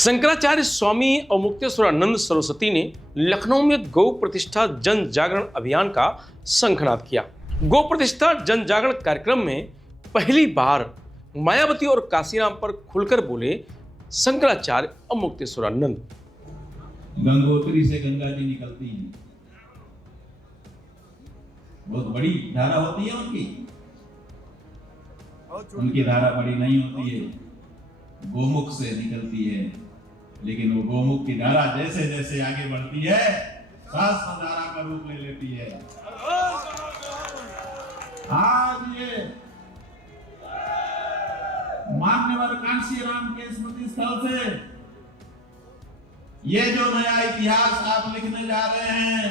शंकराचार्य स्वामी अवमुक्तेश्वरानंद सरस्वती ने लखनऊ में गौ प्रतिष्ठा जन जागरण अभियान का शंखनाद किया। गौ प्रतिष्ठा जन जागरण कार्यक्रम में पहली बार मायावती और काशीराम पर खुलकर बोले शंकराचार्य अवमुक्तेश्वरानंद। गंगोत्री से गंगा जी निकलती है, बहुत बड़ी धारा होती है उनकी धारा बड़ी नहीं होती है, गोमुख से निकलती है। लेकिन वो गोमुख की धारा जैसे जैसे आगे बढ़ती है शास्त्र धारा का रूप ले लेती है। आज ये मान्यवर कांशीराम के स्मृति स्थल से ये जो नया इतिहास आप लिखने जा रहे हैं,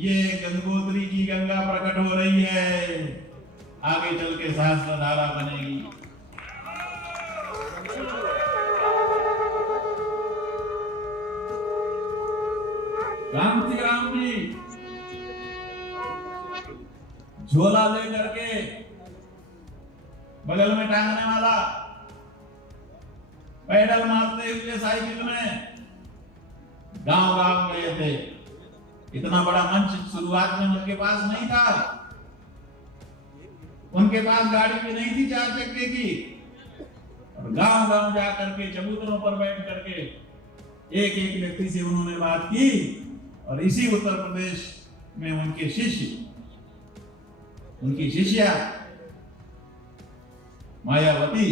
ये गंगोत्री की गंगा प्रकट हो रही है, आगे चल के सहस्त्र धारा बनेगी। कांशीराम जी झोला लेकर के बगल में टांगने वाला पैडल मारते हुए साइकिल में गांव गांव गए थे। इतना बड़ा मंच शुरुआत में उनके पास नहीं था, उनके पास गाड़ी भी नहीं थी 4 चक्के की, और गांव गांव जा करके चबूतरों पर बैठ करके एक एक व्यक्ति से उन्होंने बात की। और इसी उत्तर प्रदेश में उनके शिष्य, उनकी शिष्या मायावती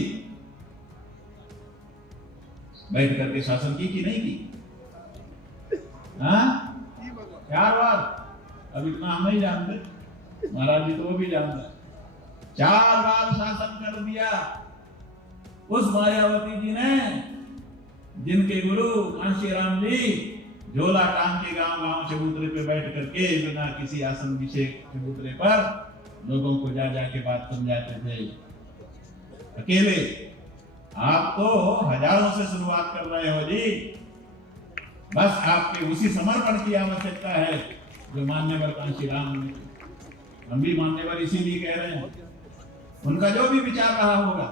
बैठ करके शासन की कि नहीं की? हाँ, 4 बार। अब इतना हम नहीं जानते, महाराज जी तो वो भी जानते। 4 बार शासन कर दिया उस मायावती जी ने, जिनके गुरु कांशीराम जी झोला टांग के गांव गांव चबूतरे पे बैठ करके बिना किसी आसन विषेक चबूतरे पर लोगों को जा जाके बात समझाते थे अकेले। आप तो हजारों से शुरुआत कर रहे हो जी, बस आपके उसी समर्पण की आवश्यकता है जो मान्यवर कांशीराम ने। हम भी मान्यवर इसीलिए कह रहे हैं, उनका जो भी विचार रहा होगा,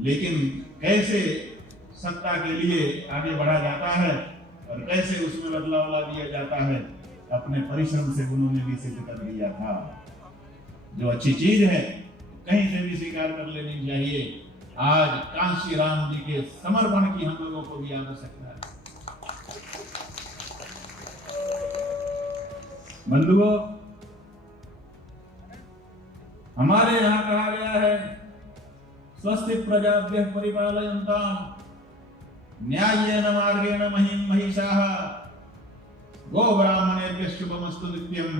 लेकिन कैसे सत्ता के लिए आगे बढ़ा जाता है और कैसे उसमें बदलाव ला दिया जाता है, अपने परिश्रम से उन्होंने भी सिद्ध कर दिया था। जो अच्छी चीज है कहीं से भी स्वीकार कर लेनी चाहिए। आज कांशीराम जी के समर्पण की हम लोगों को भी आवश्यकता है। बंधुओं, हमारे यहाँ कहा गया है स्वस्ति प्रजाभ्यः परिपालयन्ताम् न्याय्येन मार्गेण महीं महिषाः गो ब्राह्मणेभ्यः शुभमस्तु नित्यं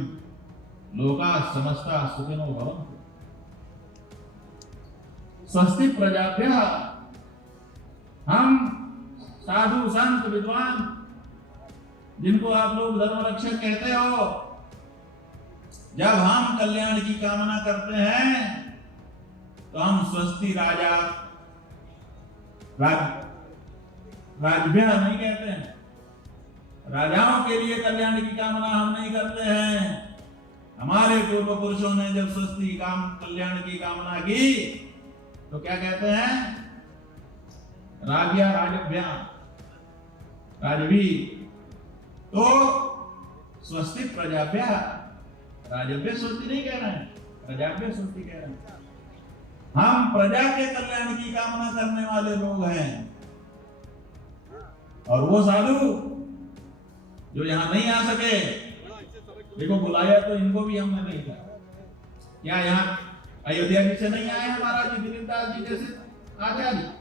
लोकाः समस्ताः सुखिनो भवन्तु। स्वस्ति प्रजाभ्यः, हम साधु संत विद्वान जिनको आप लोग धर्म रक्षक कहते हो, जब हम कल्याण की कामना करते हैं तो हम स्वस्ति राजा राजभ्य नहीं कहते हैं। राजाओं के लिए कल्याण की कामना हम नहीं करते हैं। हमारे पूर्व पुरुषों ने जब स्वस्ति कल्याण की कामना की तो क्या कहते हैं? राज्या राजभ्या राजभी, तो स्वस्ति प्रजाभ्या, राजभ्य स्वस्ति नहीं कह रहे हैं, प्रजाभ्य स्वस्ति कह रहे हैं। हम प्रजा के कल्याण की कामना करने वाले लोग हैं। और वो साधु जो यहाँ नहीं आ सके, देखो बुलाया तो इनको भी हमने नहीं था। क्या यहाँ अयोध्या जी से नहीं आए हैं महाराज जी, दिलीप दास जी जैसे आचार्य?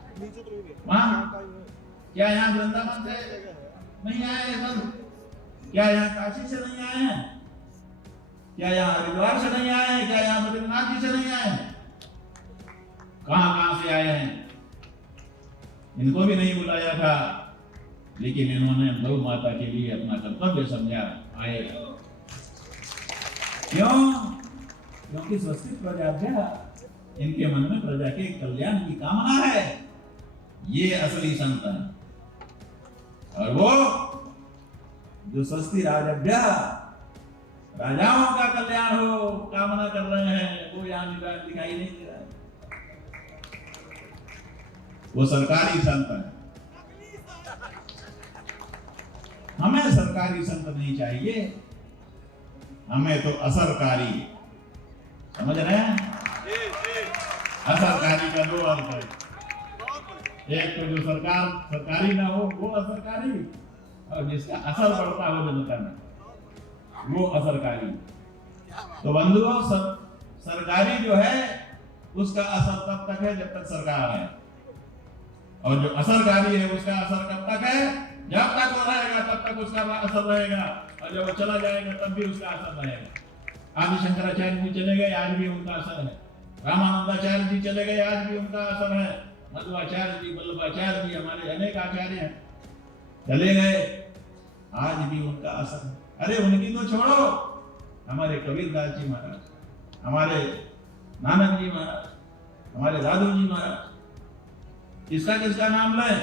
वहाँ क्या यहाँ वृंदावन से नहीं आए हैं संत? क्या यहाँ काशी से नहीं आए हैं? क्या यहाँ हरिद्वार से नहीं आए हैं? क्या यहाँ बद्रीनाथ जी से नहीं आए हैं? कहां कहां से आए हैं? इनको भी नहीं बुलाया था, लेकिन इन्होंने गौ माता के लिए अपना कर्तव्य समझा, आए। क्यों? क्योंकि स्वस्ति प्रजाभ्यः, इनके मन में प्रजा के कल्याण की कामना है। ये असली संत है। और वो जो स्वस्ति राजभ्यः, राजाओं का कल्याण हो कामना कर रहे हैं, वो यहाँ दिखाई नहीं दे रहा है। वो सरकारी संत है। हमें सरकारी संत नहीं चाहिए, हमें तो असरकारी, समझ रहे हैं? असरकारी का दो अर्थ है, एक तो जो सरकारी ना हो वो असरकारी, और जिसका असर पड़ता हो जनता में वो असरकारी। तो बंधुओं, सरकारी जो है उसका असर तब तक है जब तक सरकार है, और जो असरकारी है उसका असर कब तक है? जब तक वो रहेगा तब तक उसका असर रहेगा, और जब वो चला जाएगा तब भी उसका असर रहेगा। आदि शंकराचार्य जी चले गए, आज भी उनका असर है। रामानंदाचार्य जी चले गए, आज भी उनका असर है। मध्वाचार्य जी, वल्लभाचार्य जी, हमारे अनेक आचार्य हैं, चले गए, आज भी उनका असर है। अरे उनकी तो छोड़ो, हमारे कबीरदास जी महाराज, हमारे नानक जी महाराज, हमारे दादू जी महाराज, इसका किसका नाम लें,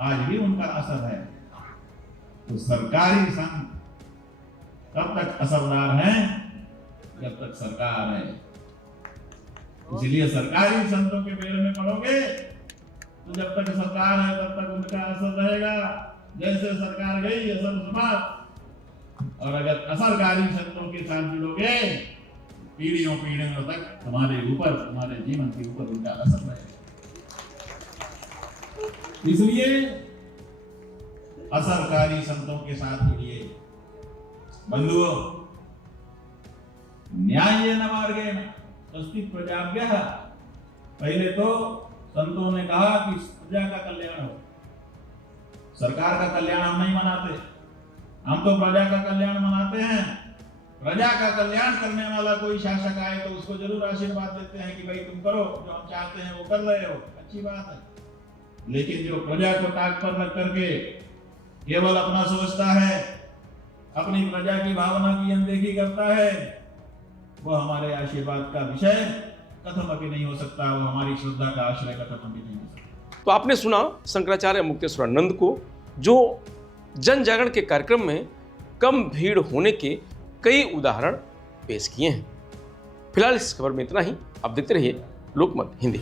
आज भी उनका असर है। तो सरकारी संत तब तक असरदार हैं जब तक सरकार है। इसलिए सरकारी संतों के बेर में पढ़ोगे तो जब तक सरकार है तब तक उनका असर रहेगा, जैसे सरकार गई असर समाप्त। और अगर असरकारी संतों के साथ जुड़ोगे पीढ़ियों पीढ़ियों तक तुम्हारे ऊपर, तुम्हारे जीवन के ऊपर उनका असर रहेगा। इसलिए असरकारी संतों के साथ जुड़िए बंधुओं। न्यायेन मार्गेण स्वस्ति प्रजाभ्यः, पहले तो संतों ने कहा कि प्रजा का कल्याण हो। सरकार का कल्याण हम नहीं मनाते, हम तो प्रजा का कल्याण मनाते हैं। प्रजा का कल्याण करने वाला कोई शासक आए तो उसको जरूर आशीर्वाद देते हैं कि भाई तुम करो जो हम चाहते हैं वो कर रहे हो, अच्छी बात है। लेकिन जो प्रजा को ताक पर रख करके केवल अपना सोचता है, अपनी प्रजा की भावना की अनदेखी करता है, वो हमारे आशीर्वाद का विषय कथम भी नहीं हो सकता, वो हमारी श्रद्धा का आश्रय कथम भी नहीं हो सकता। तो आपने सुना शंकराचार्य मुक्तेश्वरानंद को, जो जन जागरण के कार्यक्रम में कम भीड़ होने के कई उदाहरण पेश किए हैं। फिलहाल इस खबर में इतना ही। आप देखते रहिए लोकमत हिंदी।